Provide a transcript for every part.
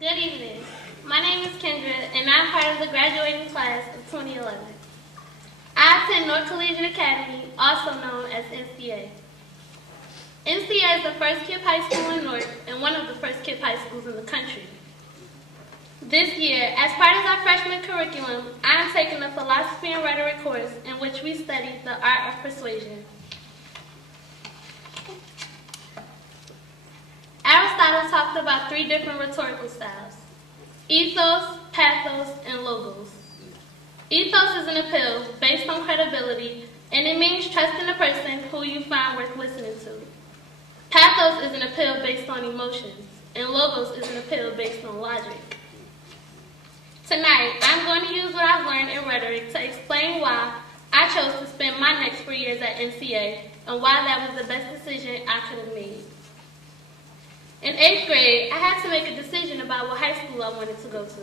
Good evening. My name is Kendra, and I'm part of the graduating class of 2011. I attend Newark Collegiate Academy, also known as NCA. NCA is the first KIPP high school in Newark and one of the first KIPP high schools in the country. This year, as part of our freshman curriculum, I am taking a philosophy and rhetoric course in which we study the art of persuasion. Aristotle talked about 3 different rhetorical styles: ethos, pathos, and logos. Ethos is an appeal based on credibility, and it means trusting a person who you find worth listening to. Pathos is an appeal based on emotions, and logos is an appeal based on logic. Tonight, I'm going to use what I've learned in rhetoric to explain why I chose to spend my next 4 years at NCA and why that was the best decision I could have made. In 8th grade, I had to make a decision about what high school I wanted to go to.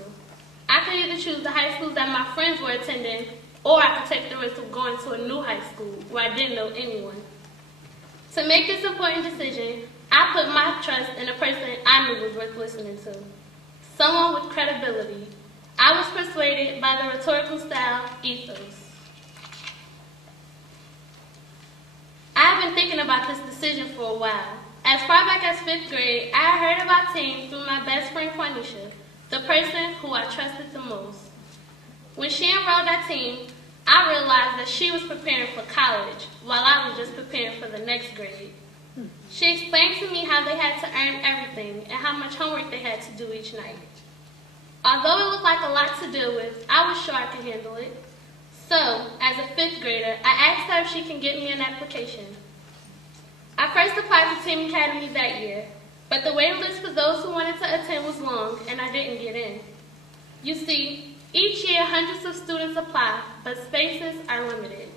I could either choose the high schools that my friends were attending, or I could take the risk of going to a new high school where I didn't know anyone. To make this important decision, I put my trust in a person I knew was worth listening to, someone with credibility. I was persuaded by the rhetorical style, Ethos. I've been thinking about this decision for a while. As far back as 5th grade, I heard about team through my best friend, Quanisha, the person who I trusted the most. When she enrolled at team, I realized that she was preparing for college, while I was just preparing for the next grade. She explained to me how they had to earn everything and how much homework they had to do each night. Although it looked like a lot to deal with, I was sure I could handle it. So, as a 5th grader, I asked her if she can get me an application. I first applied to Team Academy that year, but the waiting list for those who wanted to attend was long, and I didn't get in. You see, each year hundreds of students apply, but spaces are limited.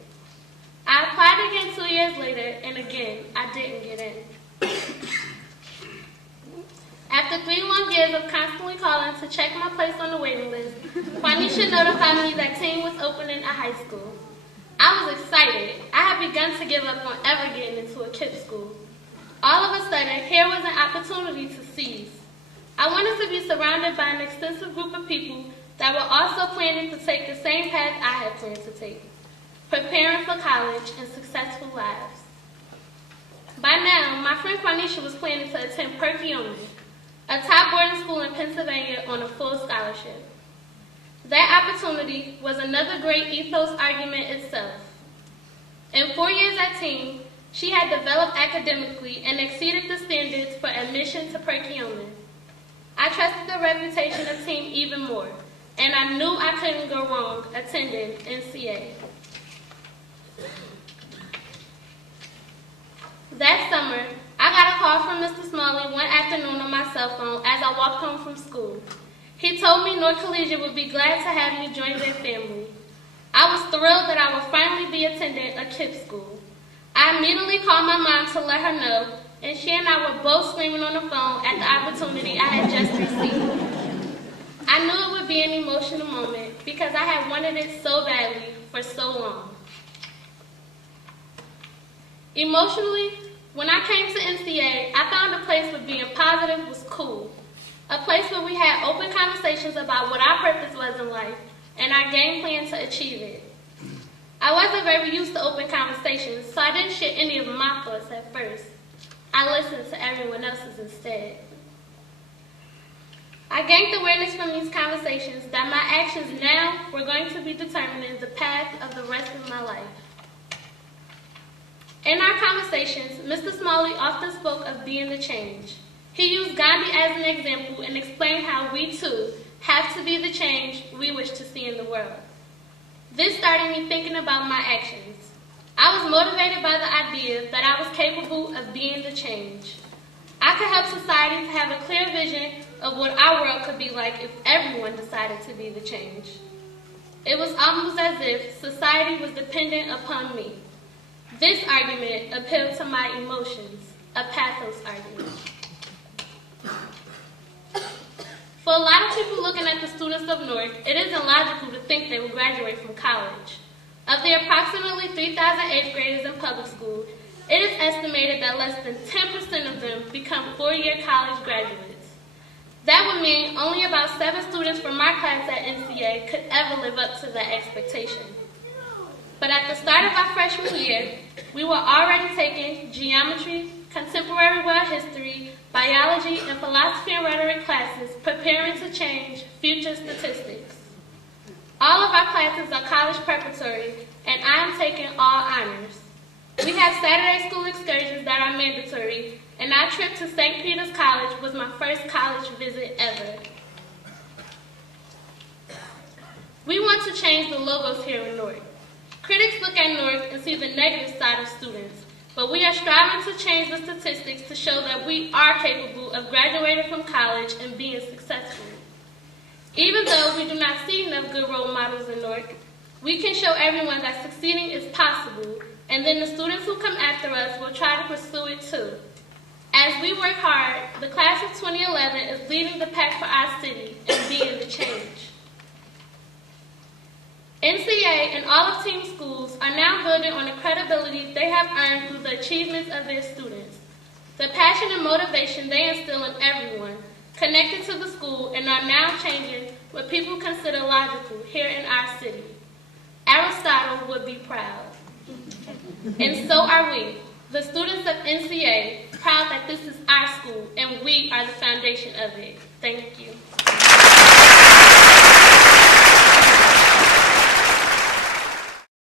I applied again 2 years later, and again, I didn't get in. After 3 long years of constantly calling to check my place on the waiting list, Quanisha notified me that team was opening a high school. I was excited. I had begun to give up on ever getting into a KIPP school. All of a sudden, here was an opportunity to seize. I wanted to be surrounded by an extensive group of people that were also planning to take the same path I had planned to take, preparing for college and successful lives. By now, my friend Quanisha was planning to attend Collegiate, a top boarding school in Pennsylvania, on a full scholarship. That opportunity was another great ethos argument itself. In 4 years at team, she had developed academically and exceeded the standards for admission to Collegiate. I trusted the reputation of team even more, and I knew I couldn't go wrong attending NCA. That summer, I got a call from Mr. Smalley one afternoon on my cell phone as I walked home from school. He told me Newark Collegiate would be glad to have me join their family. I was thrilled that I would finally be attending a KIPP school. I immediately called my mom to let her know, and she and I were both screaming on the phone at the opportunity I had just received. I knew it would be an emotional moment because I had wanted it so badly for so long. Emotionally, when I came to NCA, I found a place where being positive was cool. A place where we had open conversations about what our purpose was in life and our game plan to achieve it. I wasn't very used to open conversations, so I didn't share any of my thoughts at first. I listened to everyone else's instead. I gained awareness from these conversations that my actions now were going to be determining the path of the rest of my life. In our conversations, Mr. Smalley often spoke of being the change. He used Gandhi as an example and explained how we, too, have to be the change we wish to see in the world. This started me thinking about my actions. I was motivated by the idea that I was capable of being the change. I could help society to have a clear vision of what our world could be like if everyone decided to be the change. It was almost as if society was dependent upon me. This argument appealed to my emotions, a pathos argument. For a lot of people looking at the students of Newark, it isn't logical to think they will graduate from college. Of the approximately 3,000 8th graders in public school, it is estimated that less than 10% of them become 4-year college graduates. That would mean only about 7 students from my class at NCA could ever live up to that expectation. But at the start of our freshman year, we were already taking geometry, contemporary world history, biology, and philosophy and rhetoric classes, preparing to change future statistics. All of our classes are college preparatory, and I am taking all honors. We have Saturday school excursions that are mandatory, and our trip to St. Peter's College was my first college visit ever. We want to change the logos here in Newark. Critics look at Newark and see the negative side of students, but we are striving to change the statistics to show that we are capable of graduating from college and being successful. Even though we do not see enough good role models in Newark, we can show everyone that succeeding is possible, and then the students who come after us will try to pursue it too. As we work hard, the class of 2011 is leading the pack for our city and being the change. NCA and all of team schools are now building on the credibility they have earned through the achievements of their students. The passion and motivation they instill in everyone connected to the school and are now changing what people consider logical here in our city. Aristotle would be proud. And so are we, the students of NCA, proud that this is our school and we are the foundation of it. Thank you.